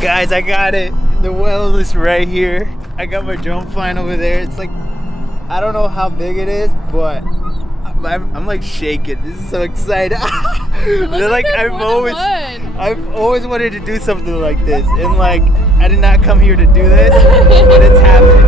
Guys, I got it. The well is right here. I got my drone flying over there. It's like, I don't know how big it is, but I'm like shaking. This is so exciting. They're like, I've always wanted to do something like this, and like I did not come here to do this, but it's happening.